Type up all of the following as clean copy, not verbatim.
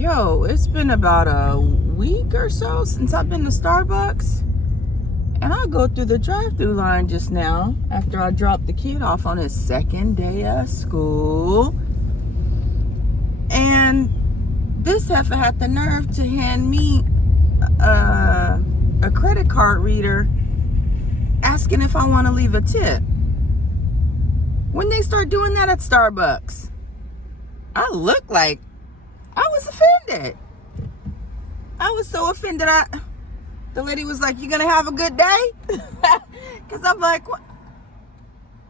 Yo, it's been about a week or so since I've been to Starbucks. And I go through the drive-thru line just now after I dropped the kid off on his second day of school. And this heifer had the nerve to hand me a credit card reader asking if I want to leave a tip. When they start doing that at Starbucks, I look like I was offended. I was so offended. The lady was like, "You gonna have a good day?" Because I'm like, "What?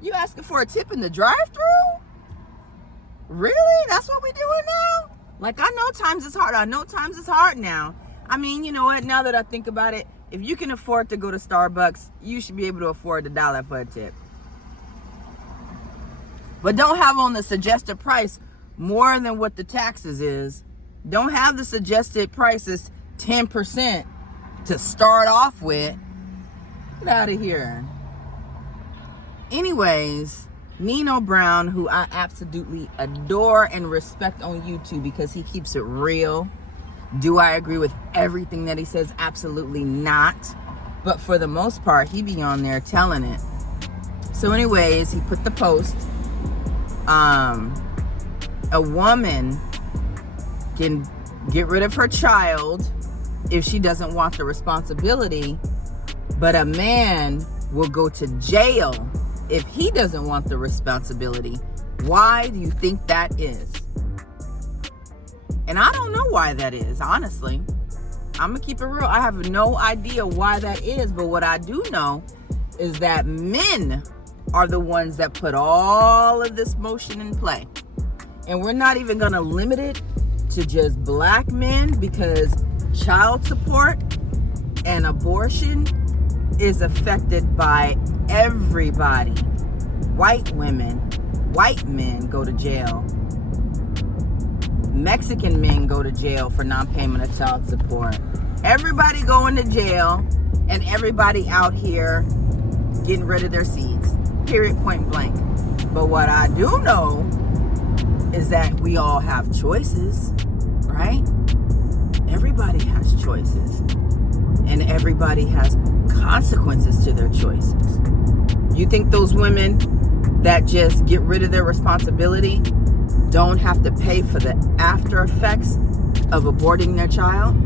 You asking for a tip in the drive-thru? Really? That's what we doing now?" Like, I know times is hard. I know times is hard now. I mean, you know what? Now that I think about it, if you can afford to go to Starbucks, you should be able to afford $1 for a tip. But don't have on the suggested price more than what the taxes is. Don't have the suggested prices 10% to start off with. Get out of here. Anyways, Nino Brown, who I absolutely adore and respect on YouTube because he keeps it real. Do I agree with everything that he says? Absolutely not. But for the most part, he be on there telling it. So anyways, he put the post. A woman can get rid of her child if she doesn't want the responsibility, but a man will go to jail if he doesn't want the responsibility. Why do you think that is? And I don't know why that is, honestly. I'm gonna keep it real. I have no idea why that is, but what I do know is that men are the ones that put all of this motion in play. And we're not even gonna limit it to just black men, because child support and abortion is affected by everybody. White women, white men go to jail. Mexican men go to jail for non-payment of child support. Everybody going to jail, and everybody out here getting rid of their seeds. Period, point blank. But what I do know is that we all have choices, right? Everybody has choices, and everybody has consequences to their choices. You think those women that just get rid of their responsibility don't have to pay for the after effects of aborting their child?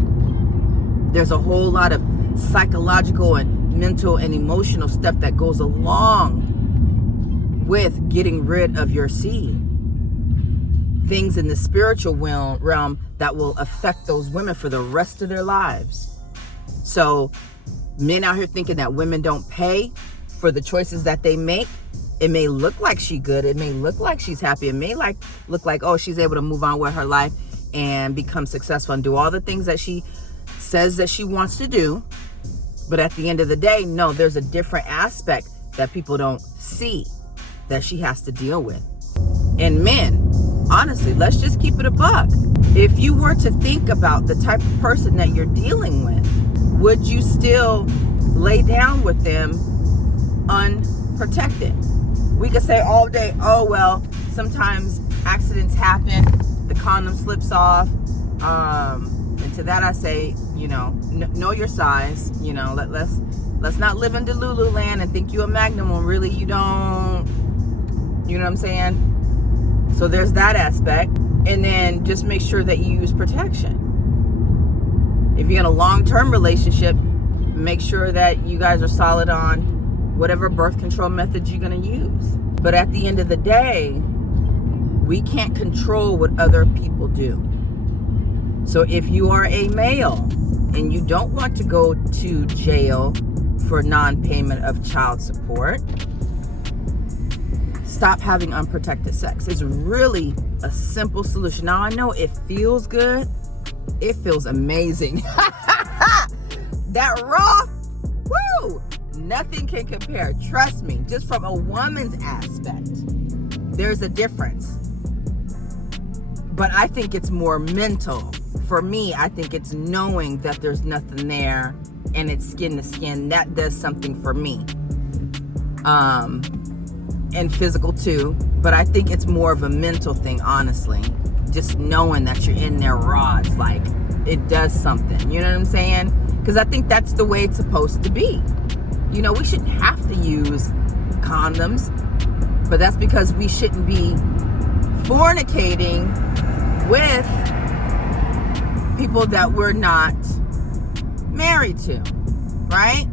There's a whole lot of psychological and mental and emotional stuff that goes along with getting rid of your seed. Things in the spiritual realm that will affect those women for the rest of their lives. So men out here thinking that women don't pay for the choices that they make. It may look like she's good. It may look like she's happy. It may look like, oh, she's able to move on with her life and become successful and do all the things that she says that she wants to do. But at the end of the day, no, there's a different aspect that people don't see that she has to deal with. And men, honestly, let's just keep it a buck. If you were to think about the type of person that you're dealing with, would you still lay down with them unprotected? We could say all day, oh, well, sometimes accidents happen, the condom slips off. And to that I say, know your size. Let's not live in Delulu land and think you a Magnum when really you don't. You know what I'm saying? So there's that aspect. And then just make sure that you use protection. If you're in a long-term relationship, make sure that you guys are solid on whatever birth control method you're going to use. But at the end of the day, we can't control what other people do. So if you are a male and you don't want to go to jail for non-payment of child support, stop having unprotected sex. It's really a simple solution. Now, I know it feels good. It feels amazing. That raw, woo! Nothing can compare. Trust me, just from a woman's aspect, there's a difference. But I think it's more mental. For me, I think it's knowing that there's nothing there and it's skin to skin. That does something for me. and physical too, but I think it's more of a mental thing, honestly. Just knowing that you're in there raw, it's like it does something. You know what I'm saying? Because I think that's the way it's supposed to be. You know, we shouldn't have to use condoms, but that's because we shouldn't be fornicating with people that we're not married to, right?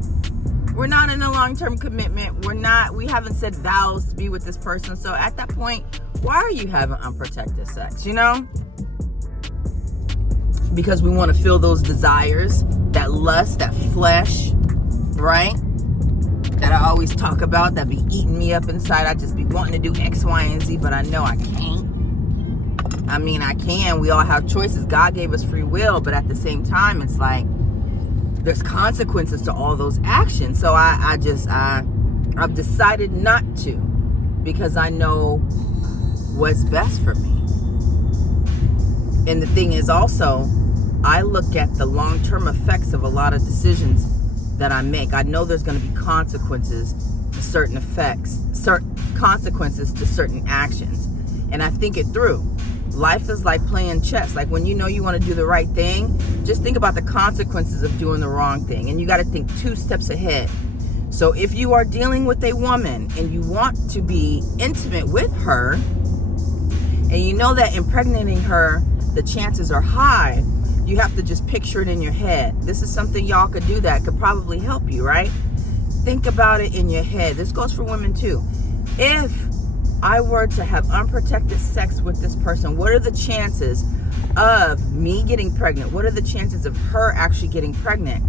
We're not in a long-term commitment. We haven't said vows to be with this person. So at that point, why are you having unprotected sex, you know? Because we want to feel those desires, that lust, that flesh, right? That I always talk about, that be eating me up inside. I just be wanting to do X, Y, and Z, but I know I can't. I mean, I can. We all have choices. God gave us free will, but at the same time, it's like there's consequences to all those actions. So I've decided not to, because I know what's best for me. And the thing is also, I look at the long-term effects of a lot of decisions that I make. I know there's going to be consequences to certain effects, certain consequences to certain actions. And I think it through. Life is like playing chess. Like when you know you want to do the right thing, just think about the consequences of doing the wrong thing. And you got to think 2 steps ahead. So if you are dealing with a woman and you want to be intimate with her, and you know that impregnating her, the chances are high, you have to just picture it in your head. This is something y'all could do that could probably help you, right? Think about it in your head. This goes for women too. If I were to have unprotected sex with this person, what are the chances of me getting pregnant? What are the chances of her actually getting pregnant?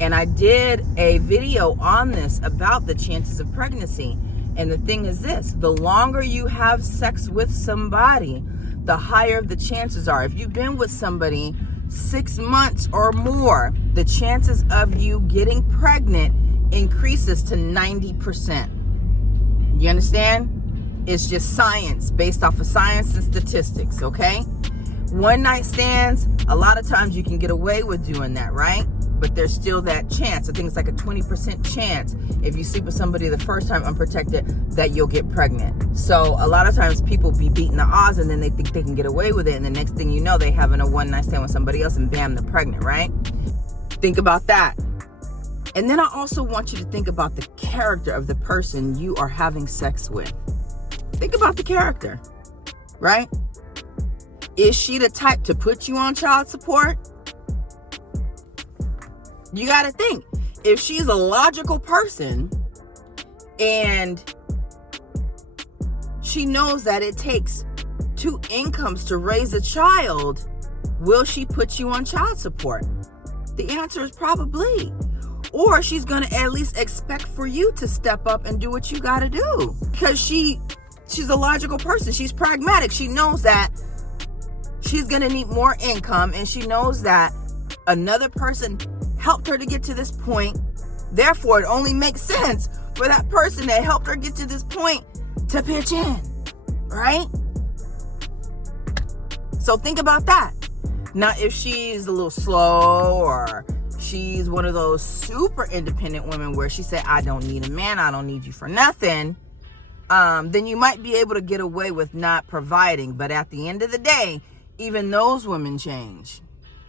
And I did a video on this about the chances of pregnancy. And the thing is this, the longer you have sex with somebody, the higher the chances are. If you've been with somebody 6 months or more, the chances of you getting pregnant increases to 90%. You understand? It's just science, based off of science and statistics, okay? One night stands, a lot of times you can get away with doing that, right? But there's still that chance. I think it's like a 20% chance if you sleep with somebody the first time unprotected that you'll get pregnant. So a lot of times people be beating the odds and then they think they can get away with it. And the next thing you know, they having a one night stand with somebody else and bam, they're pregnant, right? Think about that. And then I also want you to think about the character of the person you are having sex with. Think about the character, right? Is she the type to put you on child support? You got to think. If she's a logical person and she knows that it takes 2 incomes to raise a child, will she put you on child support? The answer is probably. Or she's going to at least expect for you to step up and do what you got to do. Because she's a logical person. She's pragmatic. She knows that she's going to need more income, and she knows that another person helped her to get to this point. Therefore, it only makes sense for that person that helped her get to this point to pitch in, right? So think about that. Now, if she's a little slow, or she's one of those super independent women where she said, I don't need a man, I don't need you for nothing, then you might be able to get away with not providing. But at the end of the day, even those women change,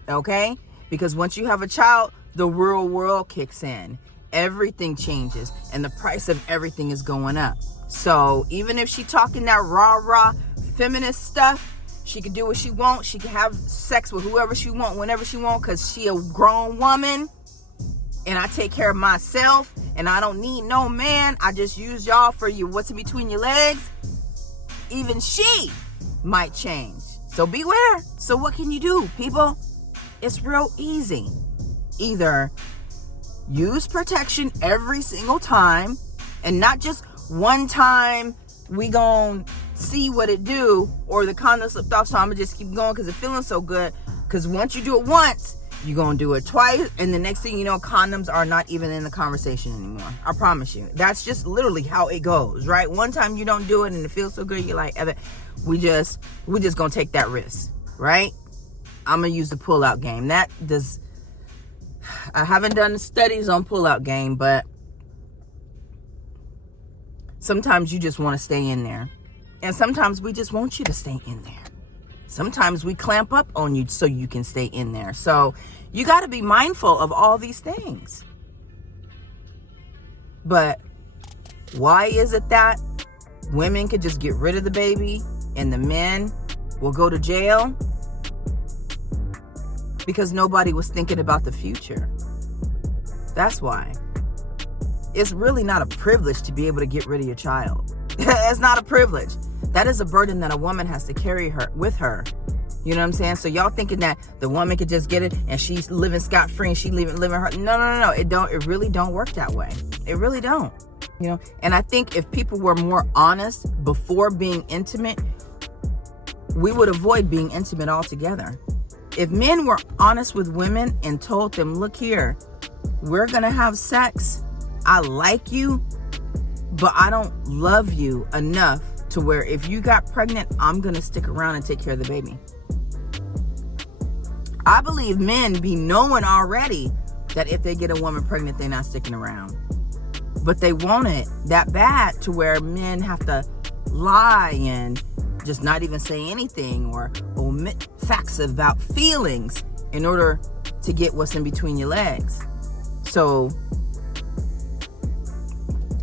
okay? Because once you have a child, the real world kicks in. Everything changes, and the price of everything is going up. So even if she talking that rah feminist stuff, she can do what she wants. She can have sex with whoever she want, whenever she want, because she a grown woman, and I take care of myself, and I don't need no man. I just use y'all for you. What's in between your legs? Even she might change. So beware. So what can you do, people? It's real easy. Either use protection every single time, and not just one time we gon' see what it do, or the condom slipped off, so I'm gonna just keep going because it's feeling so good. Because once you do it once, you're gonna do it twice, and the next thing you know, condoms are not even in the conversation anymore. I promise you. That's just literally how it goes, right? One time you don't do it and it feels so good, you're like, we just gonna take that risk, right? I'm gonna use the pull-out game. I haven't done the studies on pull-out game, but Sometimes you just want to stay in there. And sometimes we just want you to stay in there. Sometimes we clamp up on you so you can stay in there. So you got to be mindful of all these things. But why is it that women could just get rid of the baby and the men will go to jail? Because nobody was thinking about the future. That's why. It's really not a privilege to be able to get rid of your child. It's not a privilege. That is a burden that a woman has to carry with her. You know what I'm saying? So y'all thinking that the woman could just get it and she's living scot-free and she living her. No. It really don't work that way. It really don't. You know, and I think if people were more honest before being intimate, we would avoid being intimate altogether. If men were honest with women and told them, look here, we're going to have sex. I like you, but I don't love you enough to where if you got pregnant, I'm going to stick around and take care of the baby. I believe men be knowing already that if they get a woman pregnant, they're not sticking around. But they want it that bad to where men have to lie and just not even say anything or omit facts about feelings in order to get what's in between your legs. So,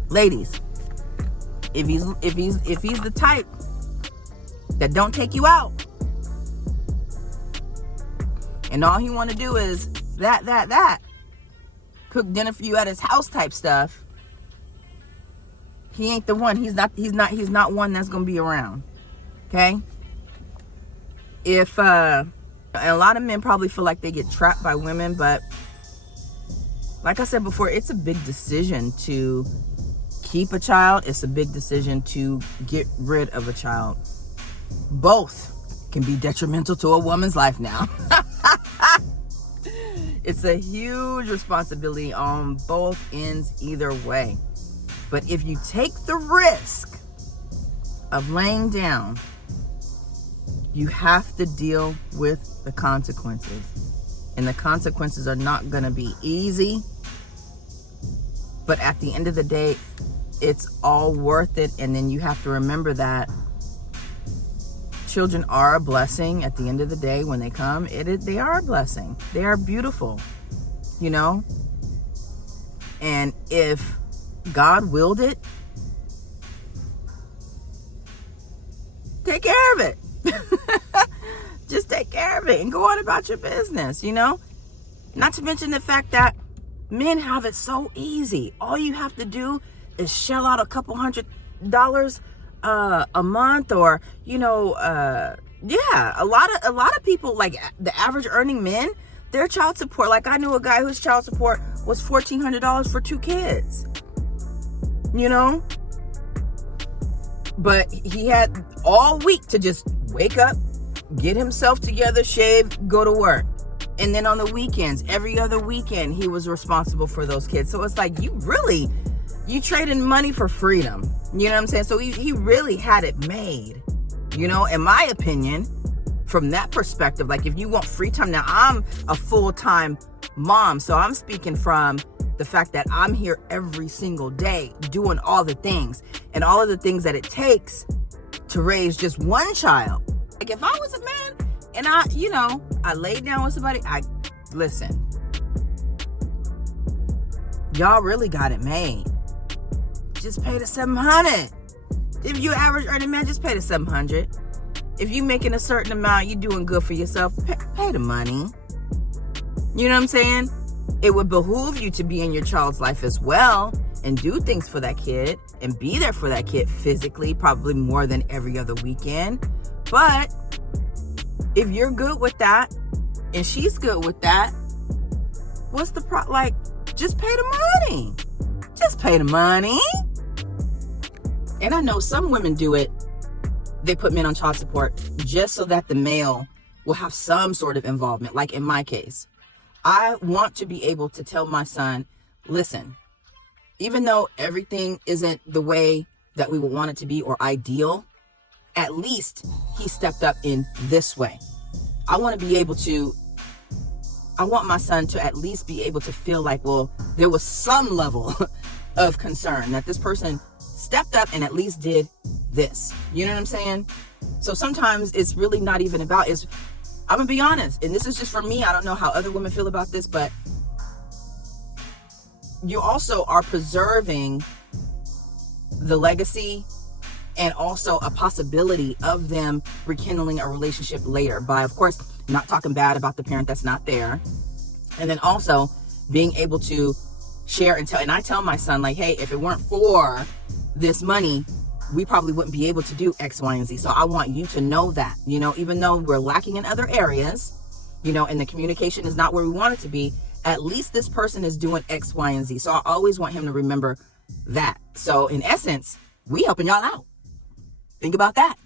ladies, if he's the type that don't take you out, and all he want to do is that cook dinner for you at his house type stuff, he ain't the one. He's not one that's gonna be around. Okay? And a lot of men probably feel like they get trapped by women, but like I said before, it's a big decision to keep a child. It's a big decision to get rid of a child. Both can be detrimental to a woman's life now. It's a huge responsibility on both ends either way. But if you take the risk of laying down, you have to deal with the consequences. And the consequences are not going to be easy. But at the end of the day, it's all worth it. And then you have to remember that children are a blessing. At the end of the day, when they come, they are a blessing. They are beautiful, you know? And if God willed it, take care of it. Just take care of it and go on about your business, you know? Not to mention the fact that men have it so easy. All you have to do is shell out a couple $100 a month, or a lot of people, like the average earning men, their child support, like I knew a guy whose child support was $1,400 for 2 kids, you know, but he had all week to just wake up, get himself together, shave, go to work. And then on the weekends, every other weekend, he was responsible for those kids. So it's like, you traded money for freedom. You know what I'm saying? So he really had it made, you know, in my opinion, from that perspective. Like, if you want free time, now I'm a full-time mom, so I'm speaking from the fact that I'm here every single day doing all the things and all of the things that it takes to raise just one child. Like, if I was a man and I laid down with somebody, listen, y'all really got it made. Just pay the $700. If you're average earning man, just pay the $700. If you making a certain amount, you doing good for yourself, pay the money. You know what I'm saying? It would behoove you to be in your child's life as well and do things for that kid and be there for that kid physically, probably more than every other weekend. But if you're good with that and she's good with that, what's the just pay the money. Just pay the money. And I know some women do it. They put men on child support just so that the male will have some sort of involvement. Like in my case, I want to be able to tell my son, listen, even though everything isn't the way that we would want it to be or ideal, at least he stepped up in this way. I want my son to at least be able to feel like, well, there was some level of concern that this person stepped up and at least did this. You know what I'm saying? So sometimes it's really not even about, I'm gonna be honest, and this is just for me, I don't know how other women feel about this, but you also are preserving the legacy and also a possibility of them rekindling a relationship later by, of course, not talking bad about the parent that's not there. And then also being able to share and tell. And I tell my son, like, hey, if it weren't for this money, we probably wouldn't be able to do X, Y, and Z. So I want you to know that, you know, even though we're lacking in other areas, you know, and the communication is not where we want it to be, at least this person is doing X, Y, and Z. So I always want him to remember that. So in essence, we helping y'all out. Think about that.